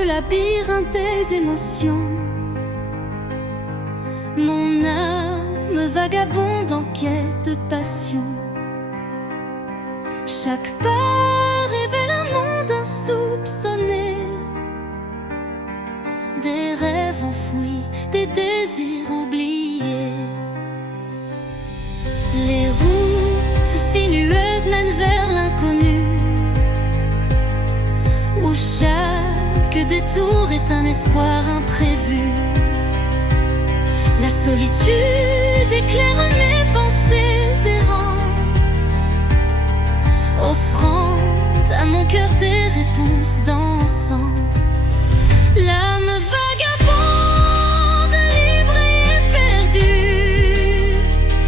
le labyrinthe des émotions. Mon âme vagabonde en quête de passion. Chaque pas révèle un monde insoupçonné, des rêves enfouis, des désirs oubliés. Les routes sinueuses mènent vers l'inconnu, où chaque détour est un espoir imprévu. La solitude éclaire mes pensées errantes, offrant à mon cœur des réponses dansantes. L'âme vagabonde, libre et perdue,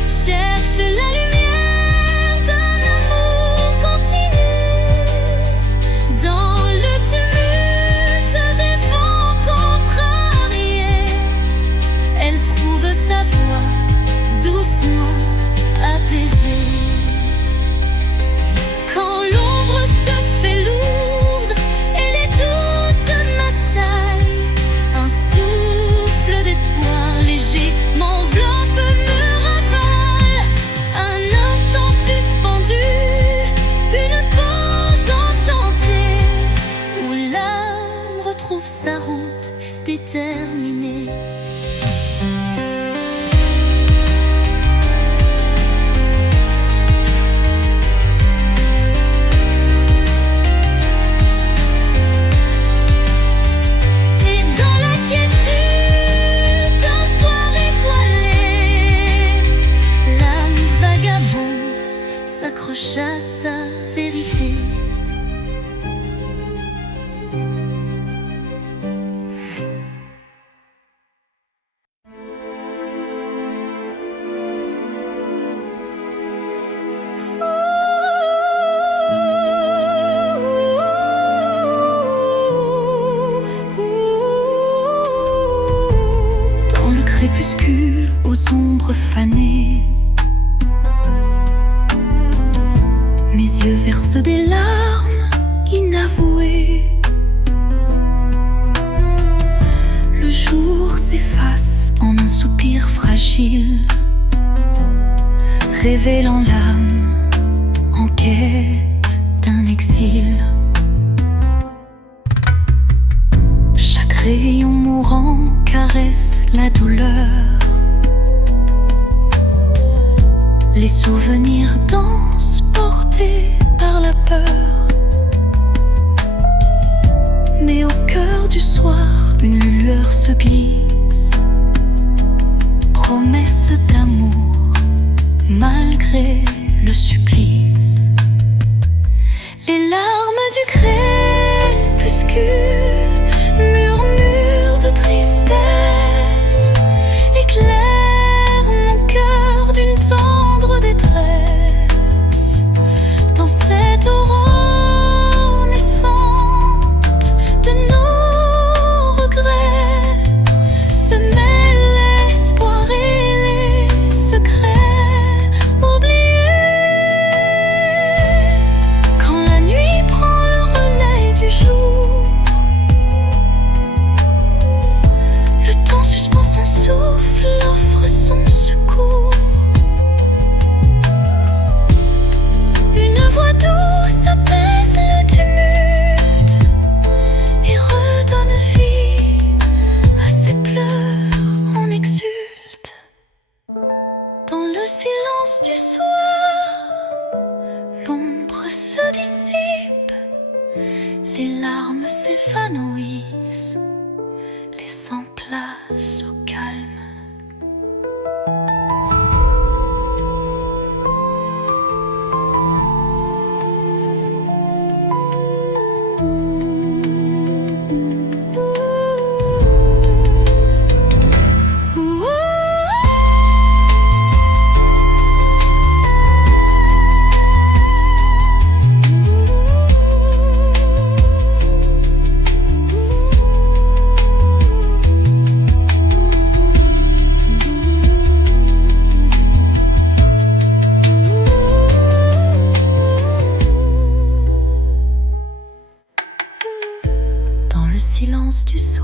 cherche la lumière d'un amour continu. Dans le tumulte des vents contrariés, elle trouve sa voix doucement apaisée. Quand l'ombre se fait lourde et les doutes m'assaillent, un souffle d'espoir léger m'enveloppe, me ravale. Un instant suspendu, une pause enchantée, où l'âme retrouve sa route déterminée. S'accroche à sa vérité. Dans le crépuscule, aux ombres fanées, mes yeux versent des larmes inavouées. Le jour s'efface en un soupir fragile, révélant l'âme en quête d'un exil. Chaque rayon mourant caresse la douleur. Les souvenirs dansent portés par la peur. Mais au cœur du soir, une lueur se glisse, promesse d'amour malgré le supplice. Les larmes du crépuscule, murmures de tristesse, éclairent mon cœur d'une tendre détresse. Dans cette aurore naissante de nos regrets, se mêlent l'espoir et les secrets oubliés. Quand la nuit prend le relais du jour, le temps suspend son souffle, offre son secours. Une voix douce apaise le tumulte et redonne vie à ses pleurs en exulte. Dans le silence du soir, l'ombre se dissipe, les larmes s'évanouissent, laissant place au calme.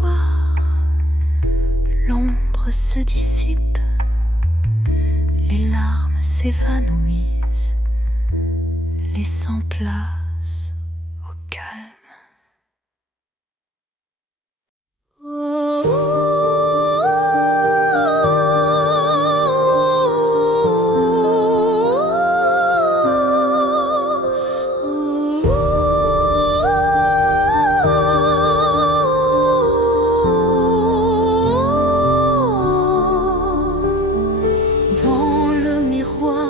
soir, l'ombre se dissipe, les larmes s'évanouissent, laissant place au calme. Dans le miroir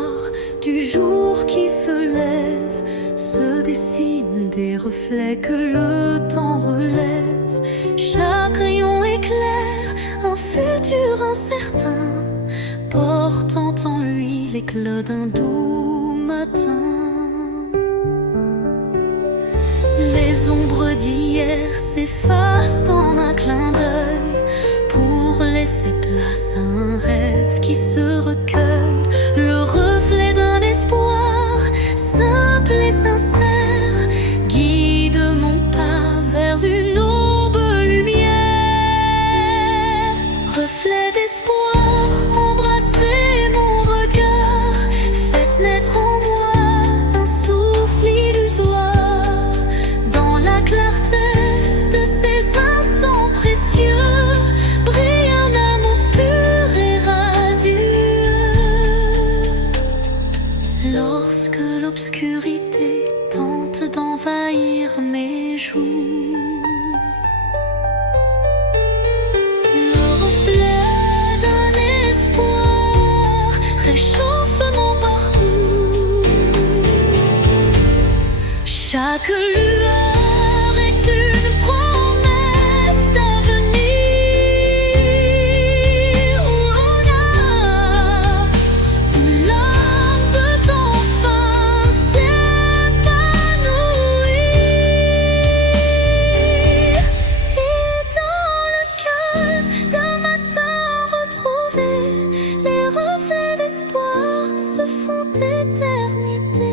du jour qui se lève, se dessinent des reflets que le temps relève. Chaque rayon éclaire un futur incertain, portant en lui l'éclat d'un doux matin. Les ombres d'hier s'effacent en un clin d'œil pour laisser place à un rêve qui se recueille. Le reflet d'un espoir simple et sincère guide mon pas vers une aube lumière. Reflet d'espoir, embrassez mon regard, faites naître en moi un souffle illusoire. Dans la clarté de ces instants précieux brille un amour pur et radieux. Lorsque l'obscurité tente d'envahir mes jours, le reflet d'un espoir réchauffe mon parcours. Chaque lueur est une promesse d'avenir. Où l'âme peut enfin s'épanouir. Et dans le calme d'un matin retrouvé, les reflets d'espoir se font éternité.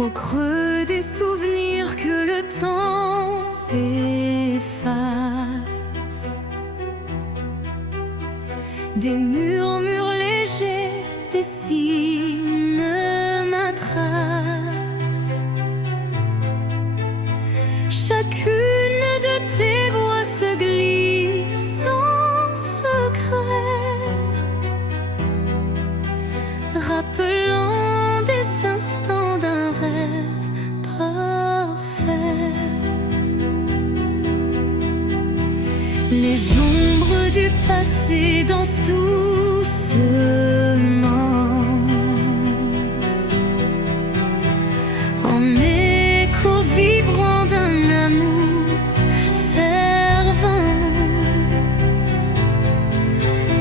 Au creux des souvenirs que le temps efface, des murmures légers dessinent ma trace. Chacune de tes voix se glisse en secret, rappelant des instants d'un rêve parfait. Les ombres du passé dansent doucement en écho vibrant d'un amour fervent.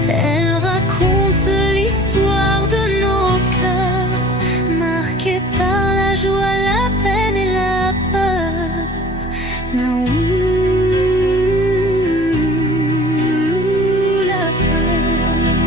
Elles racontent l'histoire de nos cœurs, marqués par la joie, la peine et la peur. Mais où la peur?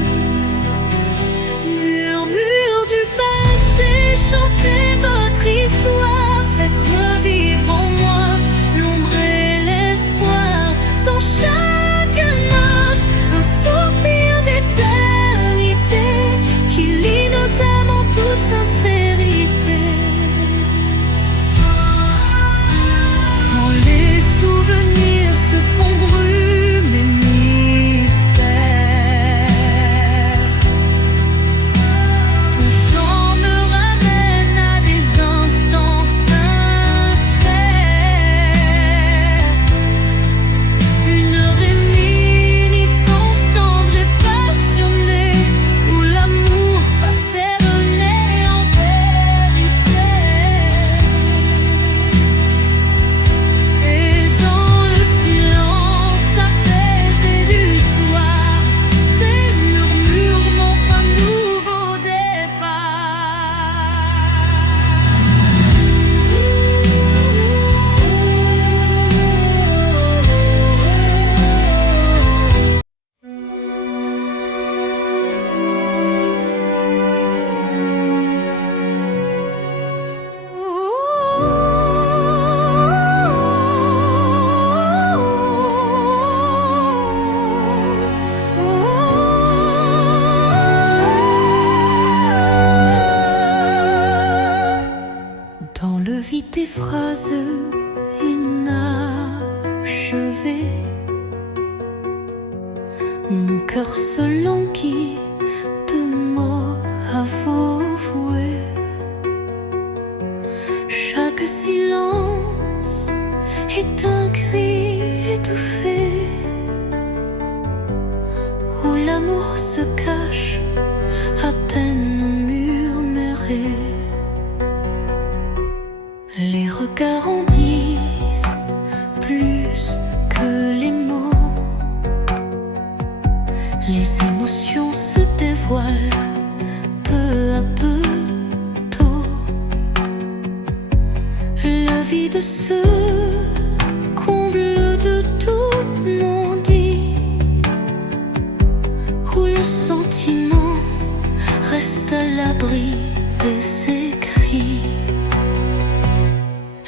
phrase inachevée. Mon cœur se languit de mots à vouer. Chaque silence est un cri étouffé, où l'amour se cache à peine murmuré. Les regards en disent plus que les mots. Les émotions se dévoilent peu à peu tôt. Le vide se comble de tout non-dit, où le sentiment reste à l'abri des écrits.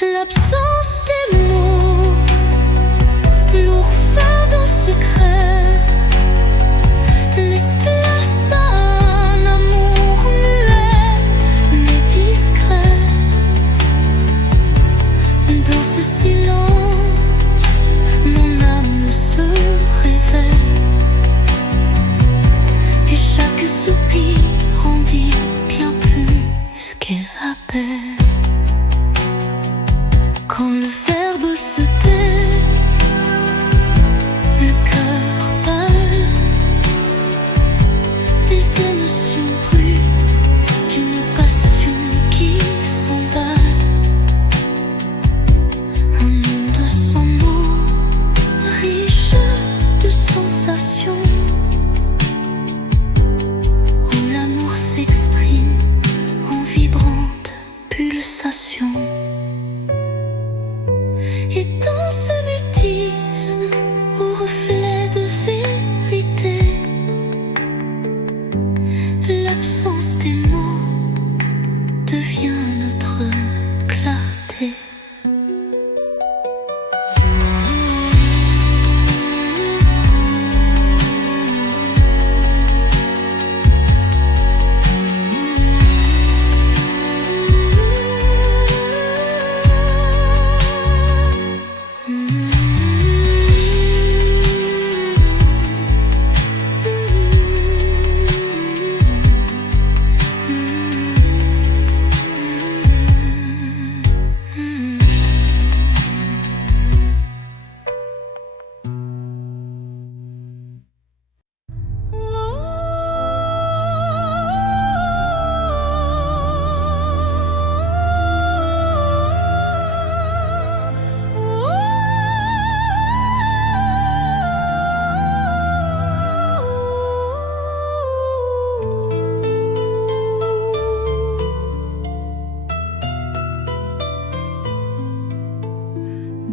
L'absence des mots, lourd fardeau secret, laisse place à un amour muet mais discret. Dans ce silence, mon âme se réveille, et chaque soupir en dit bien plus qu'elle appelle. Quand le verbe se tait, le cœur pâle, des émotions brutes d'une passion qui s'emballe. Un monde sans mots, riche de sensations, où l'amour s'exprime en vibrantes pulsations. Et dans ce mutisme, au reflet de vérité, l'absence des mots devient notre clarté.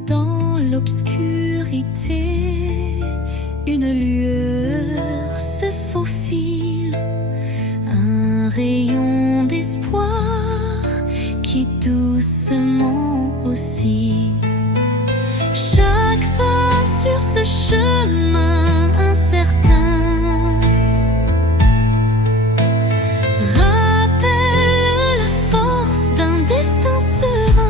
Dans l'obscurité, une lueur se faufile, un rayon d'espoir qui doucement oscille. Chaque pas sur ce chemin incertain rappelle la force d'un destin serein.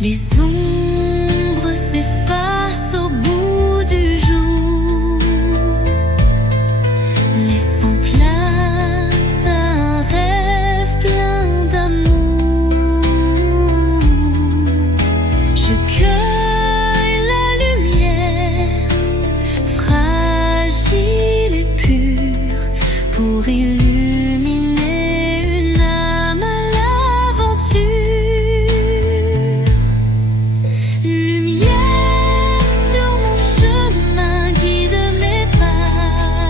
Les ombres s'effacent au bout du jour, laissant place à un rêve plein d'amour. Je cueille la lumière, fragile et pure, pour illuminer une âme à l'aventure. Lumière sur mon chemin, guide mes pas.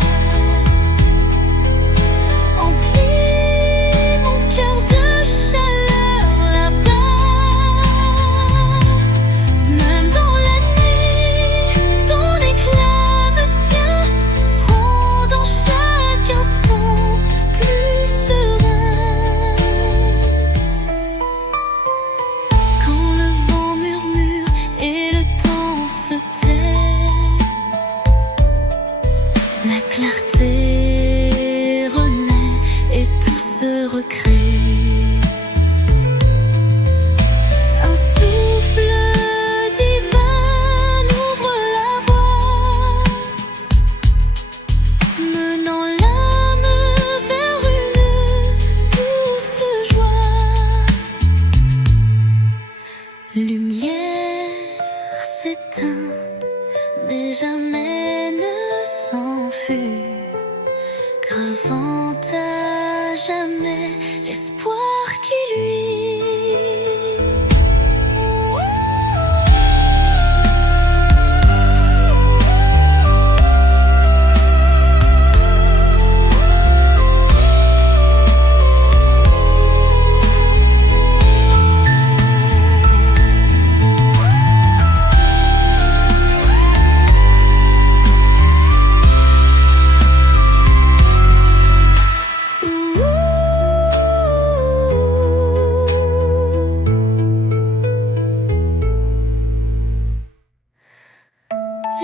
gravant à jamais l'espoir qui lui.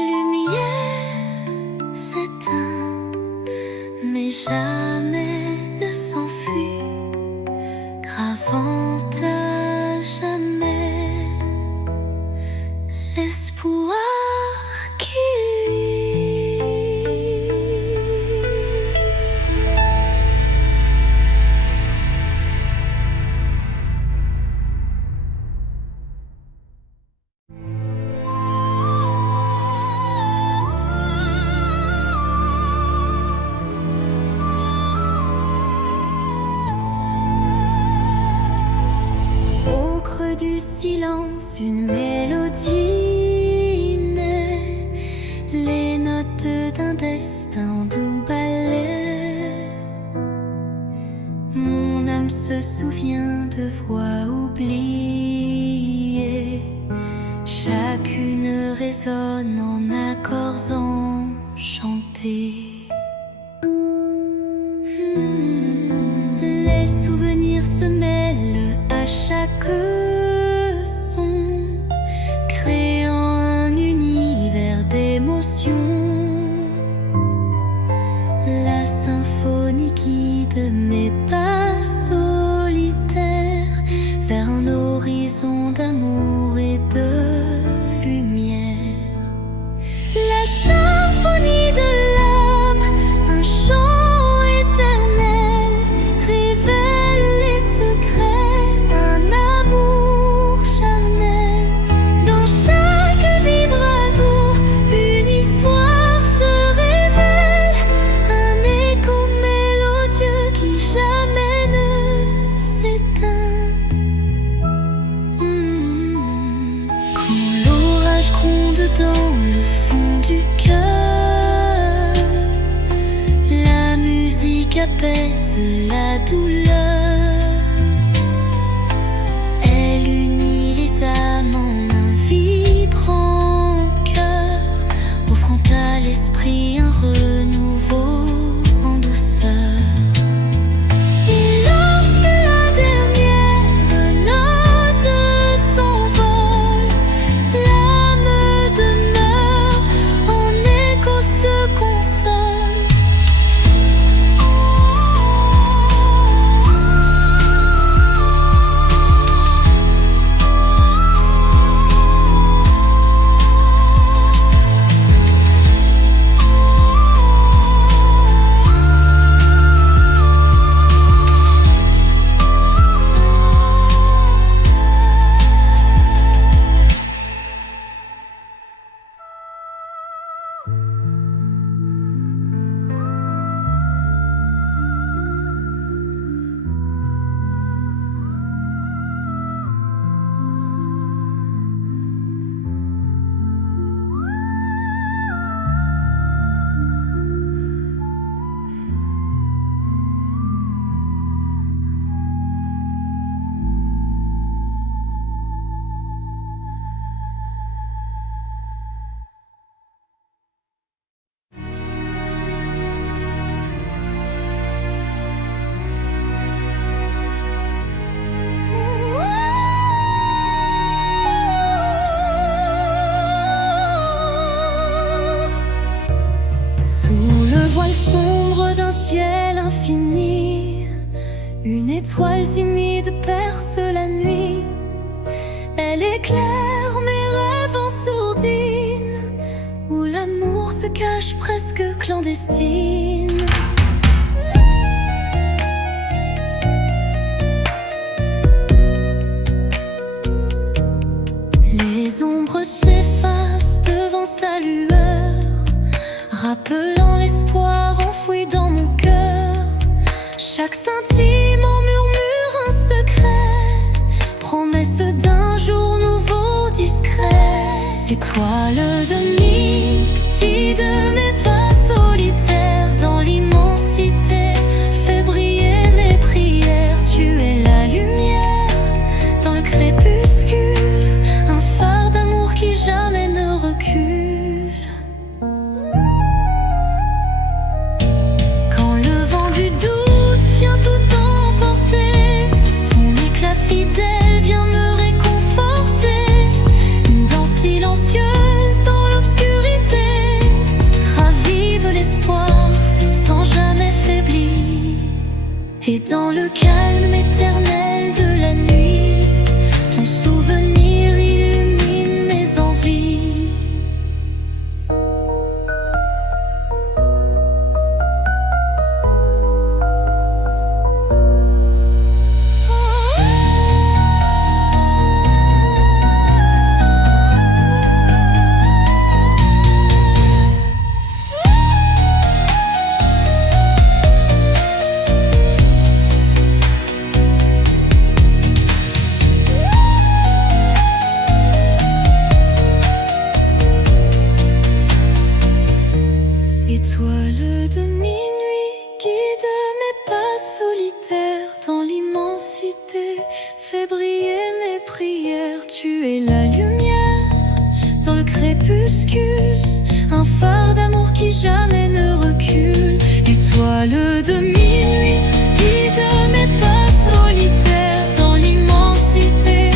Lumière s'éteint, mais jamais ne s'enfuit, gravant à jamais l'espoir qui luit. Au creux du silence, une mélodie naît, les notes d'un destin en doux ballet. Mon âme se souvient de voix oubliées, chacune résonne en accords enchantés. Les souvenirs se mêlent à chaque son, créant un univers d'émotions. La symphonie guide mes pas solitaires vers un horizon d'amour et de lumière. La symphonie de l'âme, un chant éternel, révèle les secrets, un amour charnel. Dans chaque vibrato, une histoire se révèle, un écho mélodieux qui jamais ne s'éteint. Quand l'orage gronde dans le fond du cœur, la musique apaise la douleur. Elle unit les âmes en un vibrant cœur, offrant à l'esprit un renouveau en douceur. Et lorsque la dernière note s'envole, l'âme demeure, en écho se console. Sous le voile sombre d'un ciel infini, une étoile timide perce la nuit. Elle éclaire mes rêves en sourdine, où l'amour se cache presque clandestine. Les ombres s'effacent devant sa lueur, rappelant l'espoir enfoui dans mon cœur. Chaque sentiment murmure un secret, promesse d'un jour nouveau discret. Étoile de nuit, vie de mes pas solitaires dans l'immensité, fais briller mes prières. Tu es la lumière dans le crépuscule, un phare d'amour qui jamais ne recule. Quand le vent du doute vient tout emporter, ton éclat fidèle vient me réconforter. Une danse silencieuse dans l'obscurité ravive l'espoir sans jamais faiblir. Et dans le calme éternel de la nuit, ton souvenir illumine mes envies. Étoile de minuit, guide mes pas solitaires dans l'immensité, fais briller mes prières. Tu es la lumière dans le crépuscule, un phare d'amour qui jamais ne recule. Étoile de minuit, guide mes pas solitaires dans l'immensité,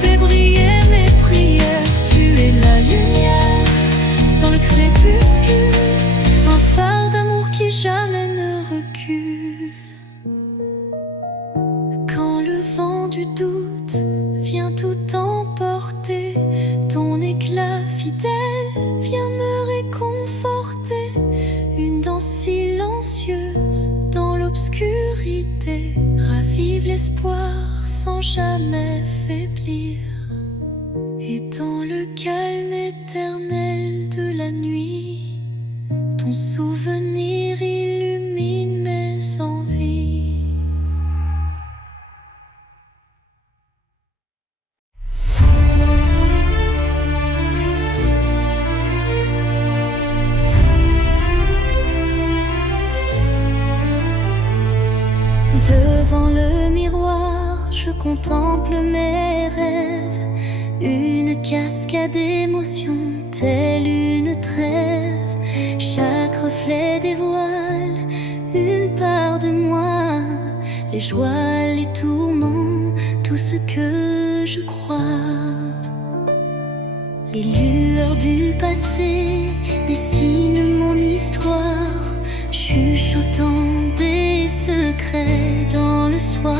fais briller mes prières. Tu es la lumière dans le crépuscule, un phare d'amour qui jamais ne recule. Quand le vent du doute vient tout emporter, ton éclat fidèle vient me réconforter. Une danse silencieuse dans l'obscurité ravive l'espoir sans jamais faiblir. Et dans le calme éternel de la nuit, ton souvenir illumine mes envies. Devant le miroir, je contemple mes rêves, une cascade d'émotions, telle une trêve. Chaque reflet dévoile une part de moi, les joies, les tourments, tout ce que je crois. Les lueurs du passé dessinent mon histoire, chuchotant des secrets dans le soir.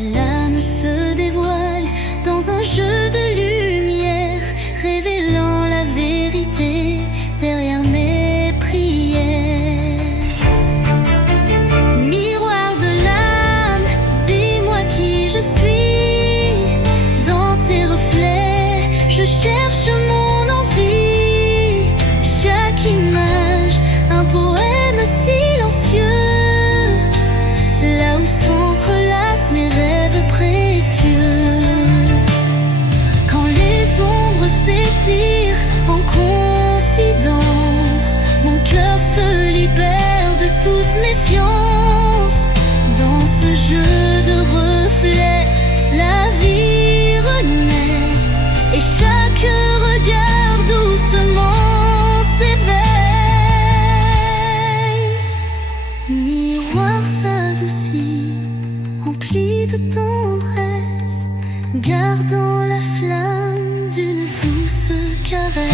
L'âme se dévoile dans un jeu de lumière, révélant la vérité derrière mes prières. Miroir de l'âme, dis-moi qui je suis. Dans tes reflets, je cherche mon envie. Chaque image, un poème silencieux, là où s'entrelacent mes rêves précieux. Quand les ombres s'étirent en confidence, mon cœur se libère de toute méfiance. Dans ce jeu de reflets, la vie renaît, et chaque regard doucement s'éveille. Miroir s'adoucit, empli de tendresse, gardant la flamme d'une douce caresse.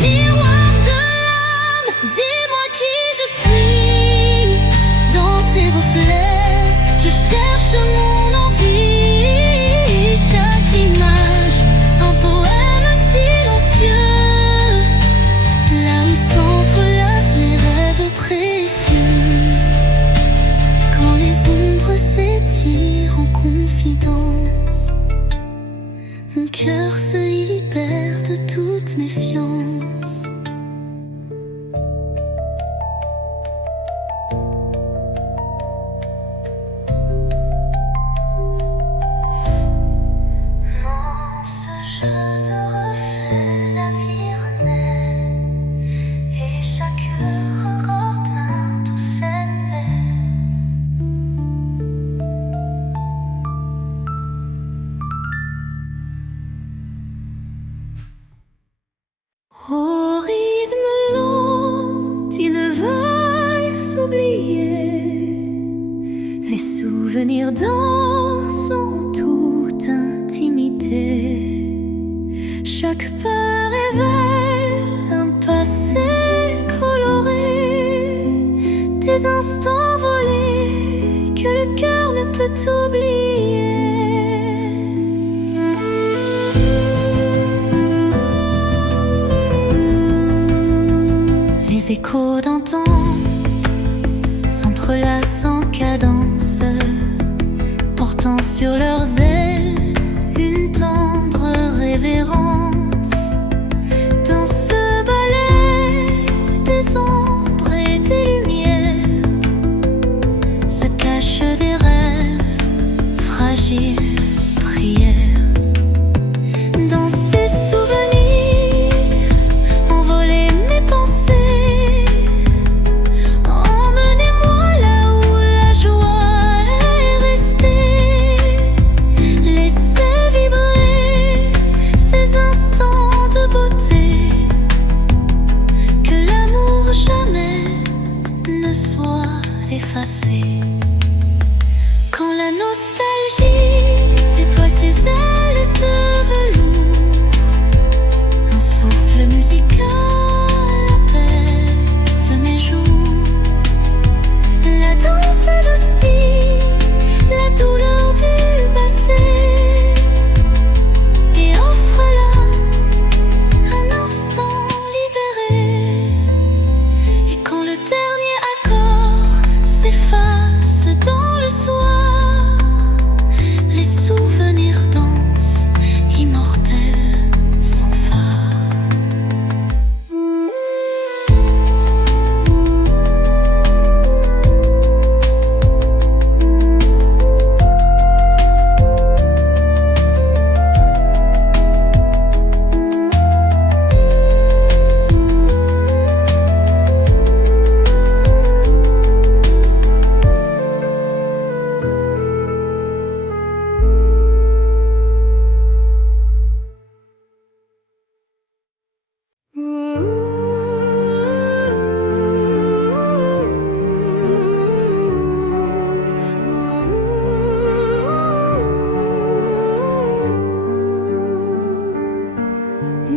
Miroir de l'âme, dis-moi qui je suis. Dans tes reflets, je cherche mon envie. danse en toute intimité. Chaque pas révèle un passé coloré, des instants volés que le cœur ne peut oublier. Les échos d'antan s'entrelacent en cadence, portant sur leurs ailes une tendre révérence. Dans ce ballet des ombres et des lumières se cachent des rêves, fragiles prières. Dansent des souvenirs, envolez mes pensées. Effacé. Quand la nostalgie déploie ses ailes de velours, un souffle musical apaise mes joues. La danse adoucit la douleur du passé et offre là un instant libéré. Et quand le dernier s'efface dans le soir, les souvenirs dansent, immortels sans phare.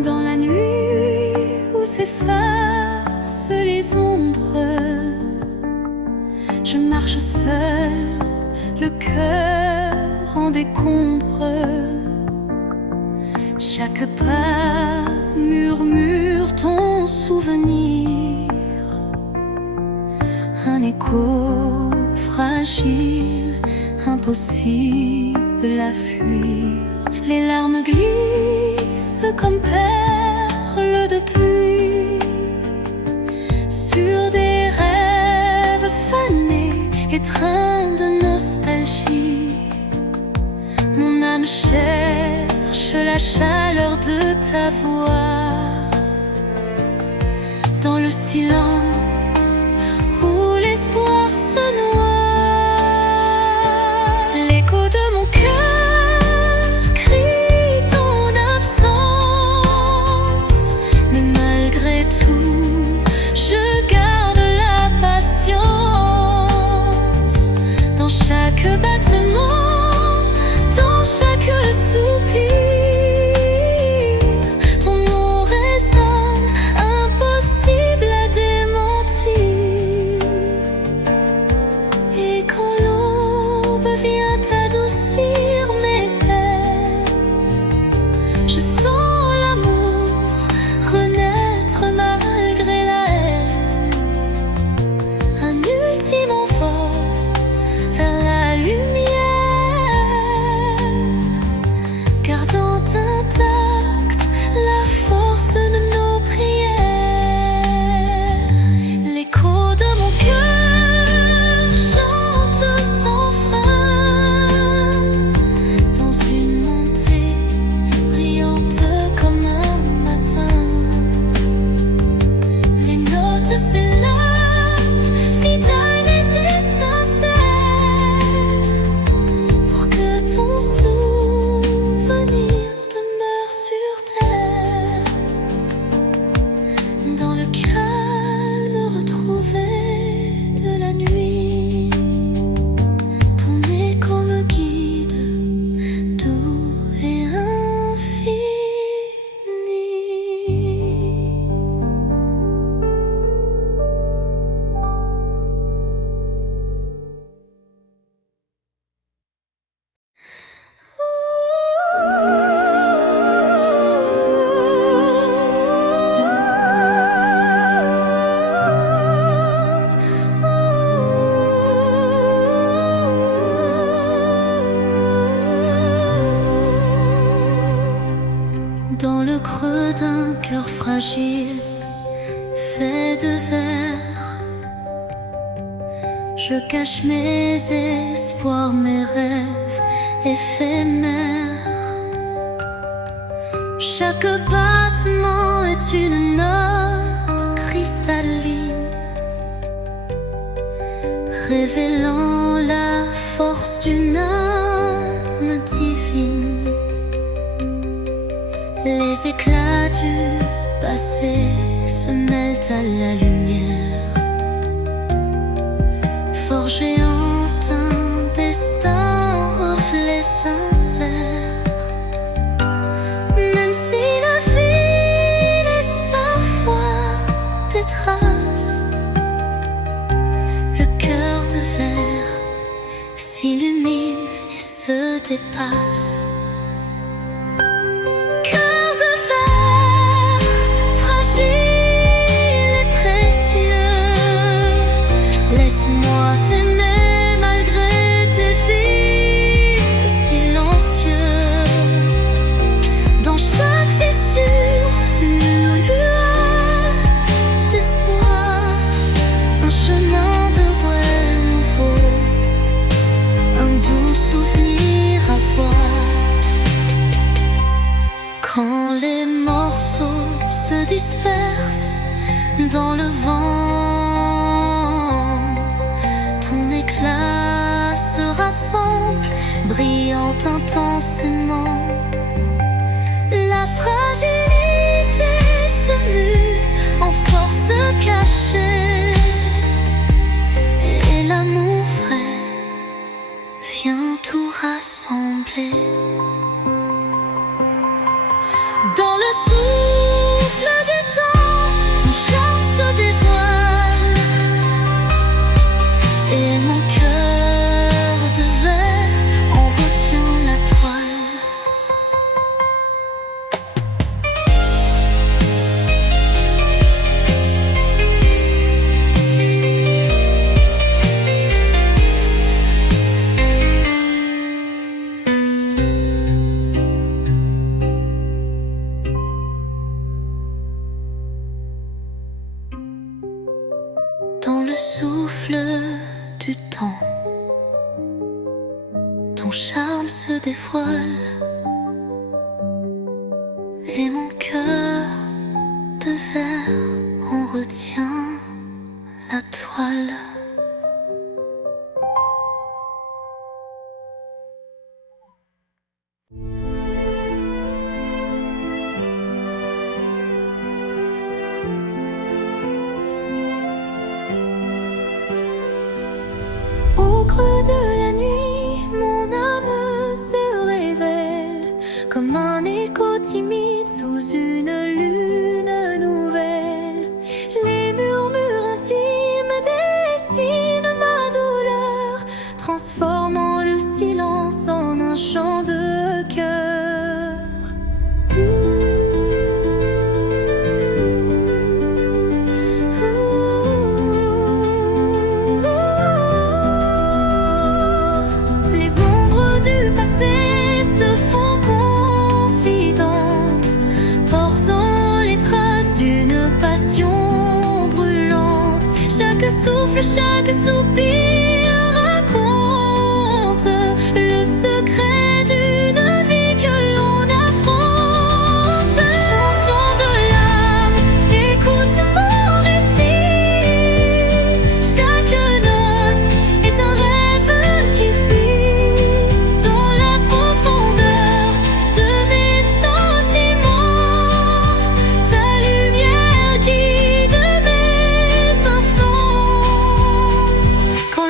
Dans la nuit où s'effacent les ombres, je marche seul, le cœur en décombre. Chaque pas murmure ton souvenir, un écho fragile, impossible à fuir. Les larmes glissent comme perles de pluie sur des rêves fanés, étreints de nostalgie. Mon âme cherche la chaleur de ta voix dans le silence où l'espoir se noie. L'écho de mon cœur comme fragile, fait de verre. Je cache mes espoirs, mes rêves éphémères. Chaque battement est une note cristalline, révélant la force d'une âme divine. Les éclats du passé se mêlent à la lumière, forgés en un destin reflet sincère. Même si la vie laisse parfois des traces, le cœur de verre s'illumine et se dépasse. Laisse-moi t'aimer malgré tes vices silencieux. Dans chaque fissure, une lueur d'espoir, un chemin de vrai nouveau, un doux souvenir à voir. Quand les morceaux se dispersent dans le vent, ton éclat se rassemble, brillant intensément. La fragilité se mue en force cachée, et l'amour vrai vient tout rassembler. Dans le souffle du temps, ton charme se dévoile, et mon cœur de verre en retient la toile. Dans le souffle du temps, ton charme se dévoile, et mon cœur de verre en retient la toile. Au creux de la nuit, mon âme se révèle comme un écho timide sous une lune nouvelle. Les murmures intimes dessinent ma douleur, transformant le silence en un chant de cœur. Se font confidantes, portant les traces d'une passion brûlante. Chaque souffle, chaque soupir raconte le secret d'une vie que l'on affronte. Chanson de l'âme, écoute mon récit. Chaque note est un rêve qui fuit dans la profondeur de mes sentiments. Ta lumière guide mes instants. Quand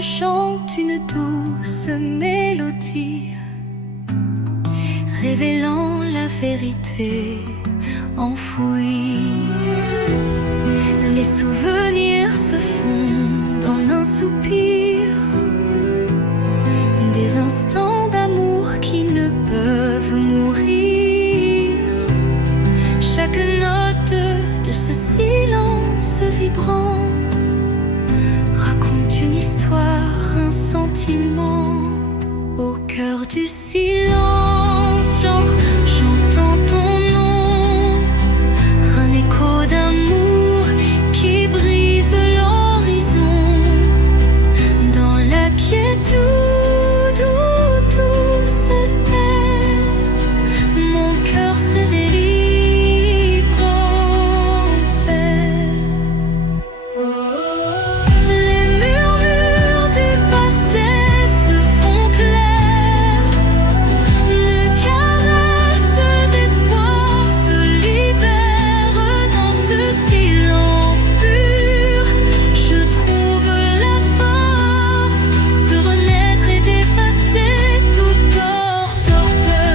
chante une douce mélodie, révélant la vérité enfouie. Les souvenirs se fondent en un soupir, des instants d'amour qui ne peuvent mourir. Chaque note de ce silence vibrant raconte une histoire, un sentiment. Au cœur du silence, j'entends ton nom, un écho d'amour qui brise l'horizon. Dans la quiétude où tout se perd, mon cœur se délivre en paix. Les murmures du passé se font clairs, les caresses d'espoir se libèrent dans ce silence pur. Je trouve la force de renaître et d'effacer toute torpeur.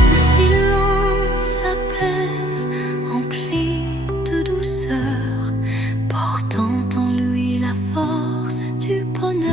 Le silence apaise, empli de douceur, portant en lui la force du bonheur.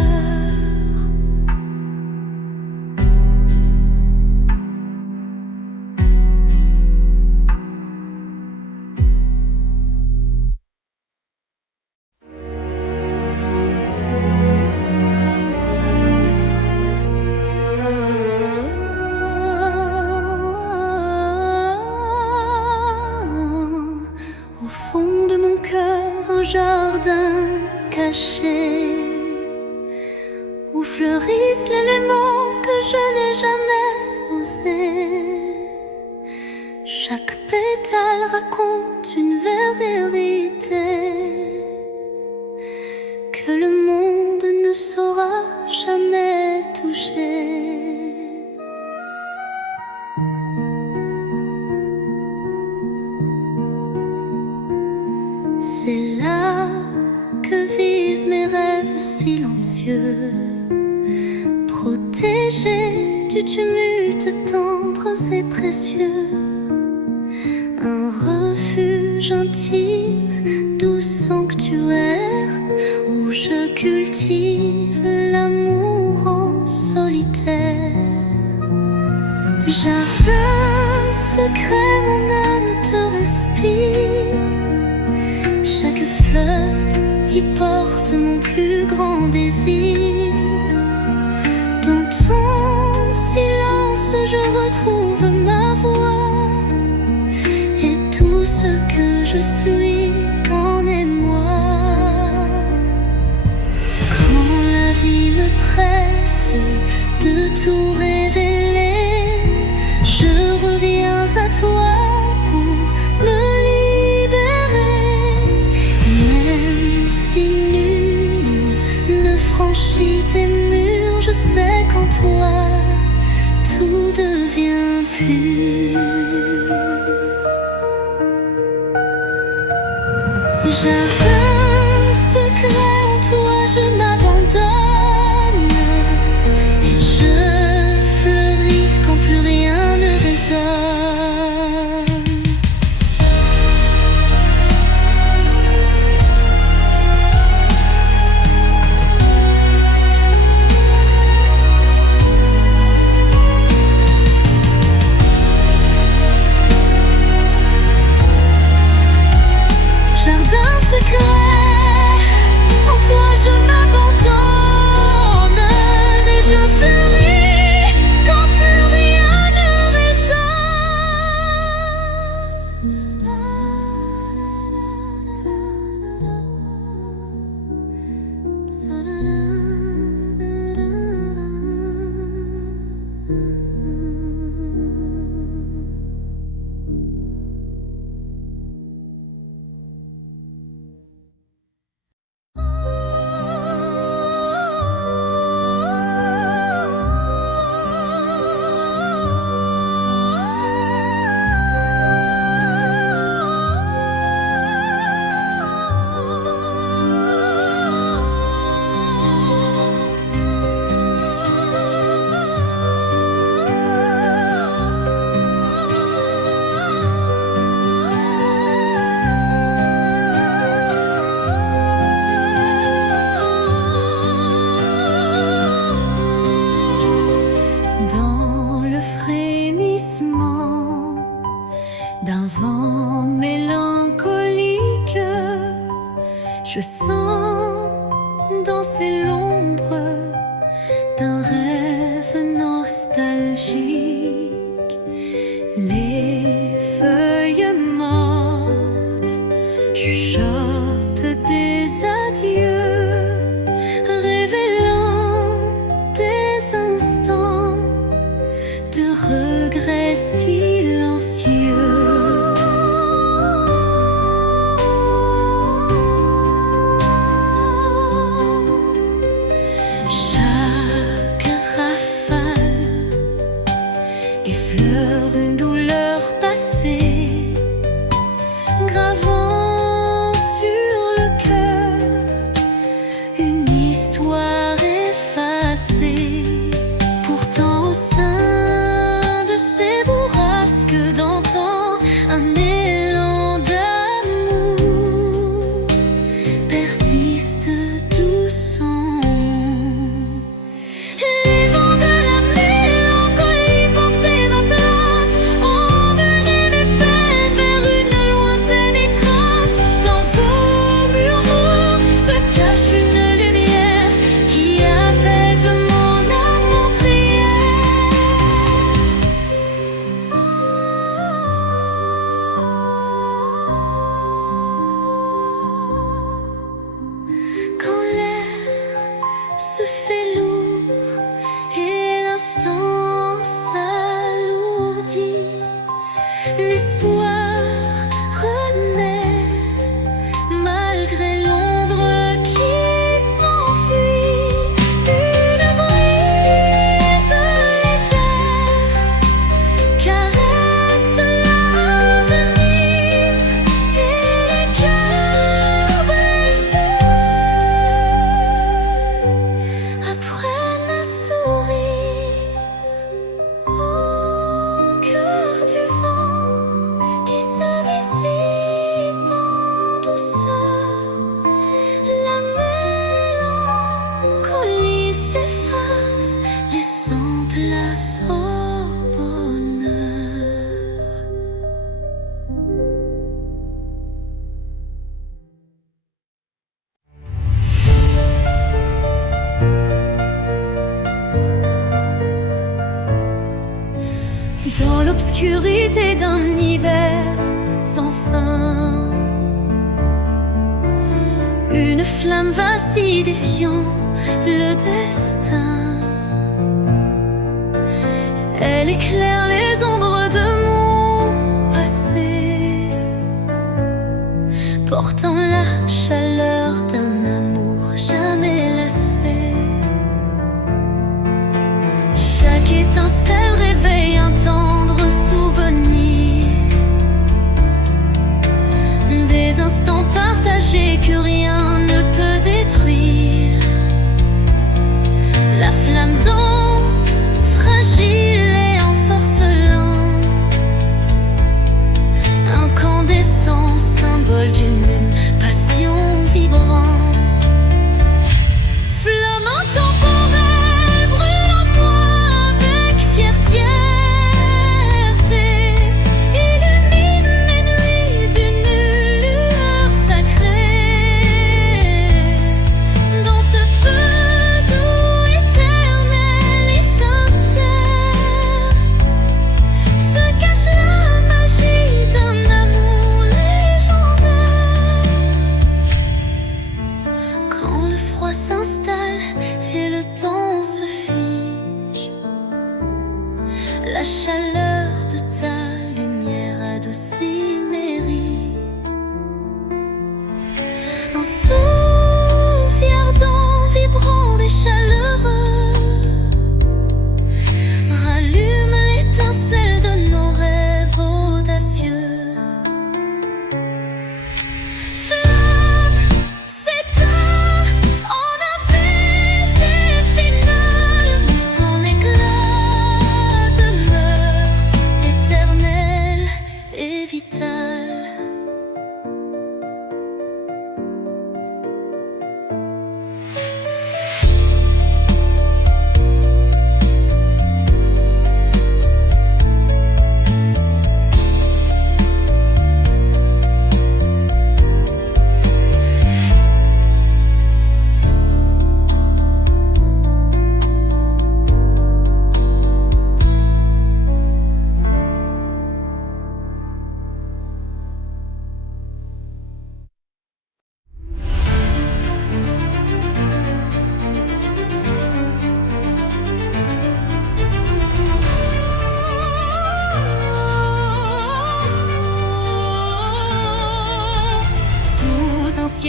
Au fond de mon cœur, un jardin caché, où fleurissent l'élément que je n'ai jamais osé. Chaque pétale raconte une vérité que le monde ne saura jamais toucher. C'est là que vivent mes rêves silencieux, protégés du tumulte tendre et précieux. Un refuge intime, doux sanctuaire, où je cultive l'amour en solitaire. Jardin secret, mon âme te respire. Chaque fleur y porte mon plus grand désir. Dans ton silence, je retrouve ma voix, et tout ce que je suis en est moi. Quand la vie me presse de tout révéler, je reviens à toi pour me libérer. Et même si nul ne franchit tes murs, je sais qu'en toi tout devient pur. Jardin secret, en toi je m'abandonne, et je fleuris quand plus rien ne résonne. Jardin secret, d'un vent mélancolique. Je sens danser l'ombre d'un rêve nostalgique. Les feuilles mortes chuchotent des adieux, révélant des instants de regrets silencieux. Chaque rafale effleure une douleur passée, gravant sur le cœur une histoire effacée. Pourtant au sein de ces bourrasques d'antan, un élan d'amour persiste doucement. Les vents de la mélancolie portaient ma plainte, emmenaient mes peines vers une lointaine étreinte. Dans vos murmures se cache une lumière qui apaise mon âme en prière. Quand l'air se fait lourd et l'instant s'alourdit, l'espoir renaît malgré l'ombre qui s'enfuit. Une brise légère caresse l'avenir et les cœurs blessés apprennent à sourire au cœur du vent qui se dissipe en douceur. La mélancolie s'efface, laissant place au bonheur. Dans l'obscurité d'un hiver sans fin, une flamme vacille défiant le destin. Elle éclaire les ombres de mon passé, portant la chaleur d'un amour jamais lassé. Chaque étincelle réveille un tendre souvenir, des instants partagés que rien ne peut détruire. La flamme danse, fragile et ensorcelante, incandescent, symbole d'une passion vibrante. Flamme intemporelle, brûle en moi avec fierté. Illumine mes nuits d'une lueur sacrée. Dans ce feu doux, éternel et sincère, se cache la magie d'un amour légendaire. Quand le froid s'installe et le temps se fige, la chaleur de ta lumière adoucit mes rides. Un souffle ardent, vibrant et chaleureux rallume l'étincelle de nos rêves audacieux. Flamme s'éteint en un baiser final, mais son éclat demeure éternel et vital.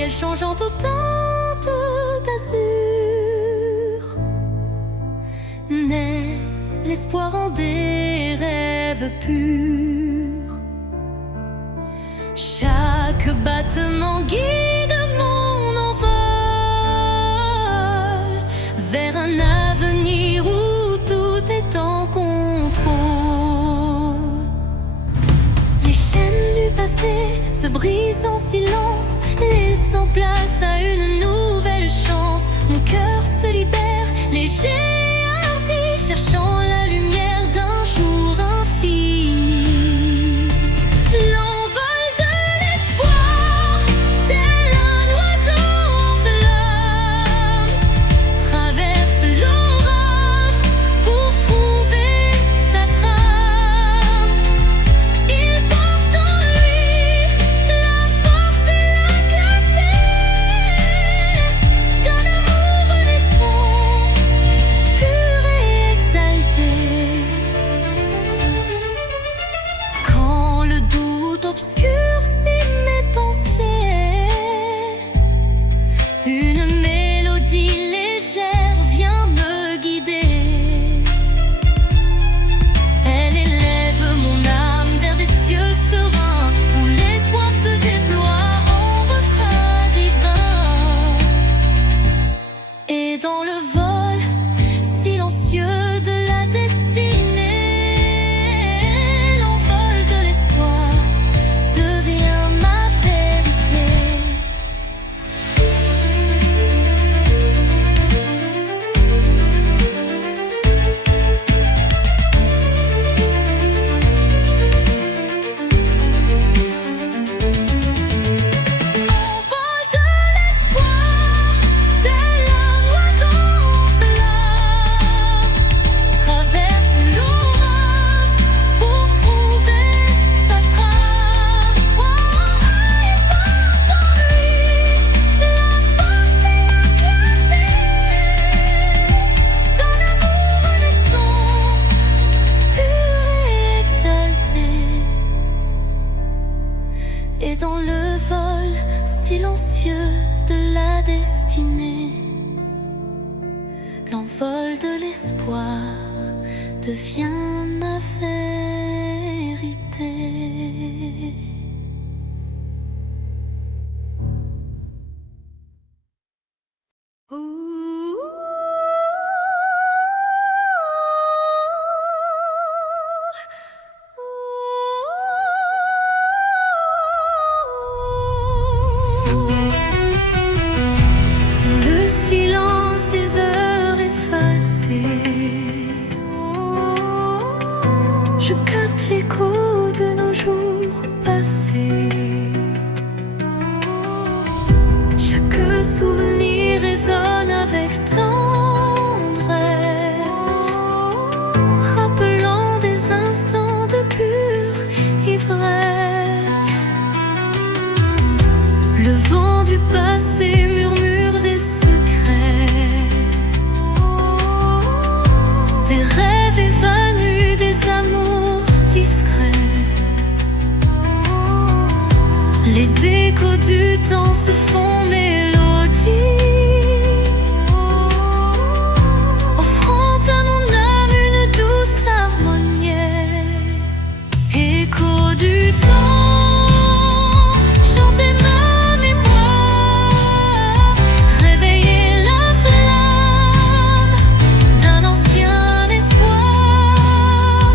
ciel changeant aux teintes d'azur, naît l'espoir en des rêves purs. Chaque battement guide mon envol vers un avenir où tout est en contrôle. Les chaînes du passé se brisent en silence, laissant place à une nouvelle chance. Mon cœur se libère, léger et hardi, cherchant la lumière d'un jour infini. L'envol de l'espoir, tel un oiseau en flamme, traverse l'orage pour trouver sa trame. Il porte en lui la force et la clarté d'un amour naissant, pur et exalté. Quand le doute obscurcit mes pensées, une mélodie légère vient me guider. Elle élève mon âme vers des cieux sereins où l'espoir se déploie en refrain divin. Et dans le vol silencieux de la destinée, l'envol de l'espoir devient ma vérité. Envol de l'espoir, tel un oiseau en flamme, traverse l'orage pour trouver sa trame. Il porte en lui la force et la clarté d'un amour naissant, pur et exalté. Et dans le vol silencieux de la destinée, l'envol de l'espoir devient ma vérité. Dans le silence des heures effacées, je capte l'écho de nos jours passés. Chaque souvenir résonne avec tendresse, rappelant des instants de pure ivresse. Le vent du passé murmure des secrets, des rêves évanouis, des amours discrets. Les échos du temps se font mélodie, offrant à mon âme une douce harmonie. Écho du temps, chantez ma mémoire, réveillez la flamme d'un ancien espoir.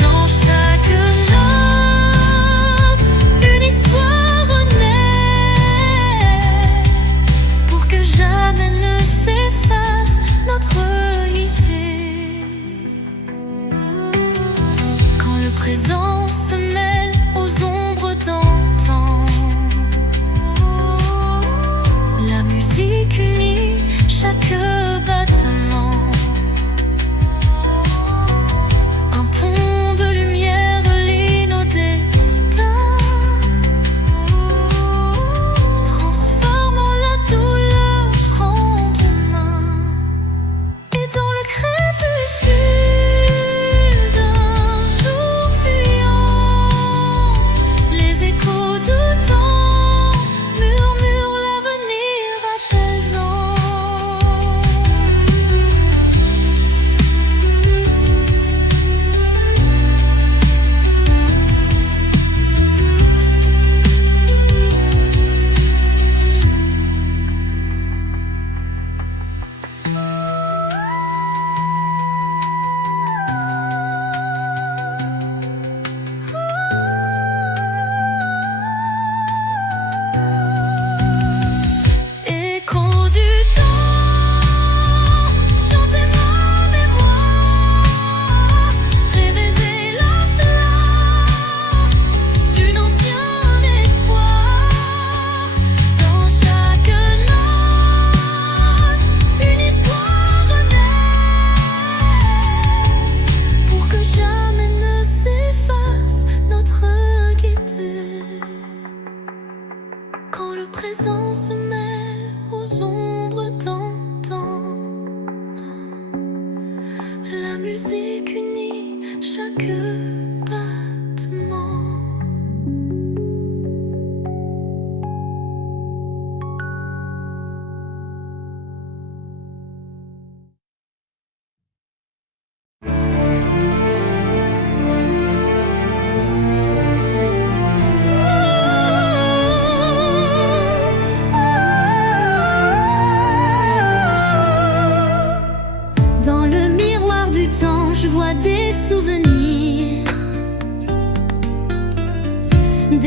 Dans chaque note, une histoire naît,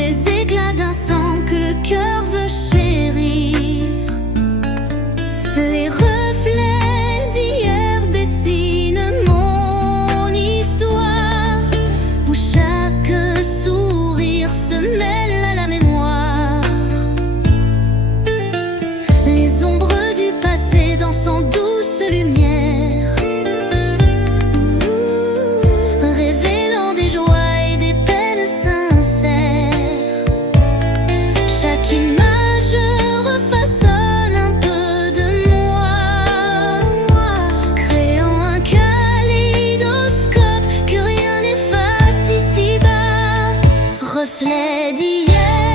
les éclats d'instants que le cœur veut chérir. Les reflets d'hier dessinent mon histoire, où chaque sourire se mêle à la mémoire. Les ombres du passé dansent en douce lumière, révélant des joies et des peines sincères. Chaque image refaçonne un peu de moi, créant un kaléidoscope que rien n'efface ici-bas. Reflet d'hier.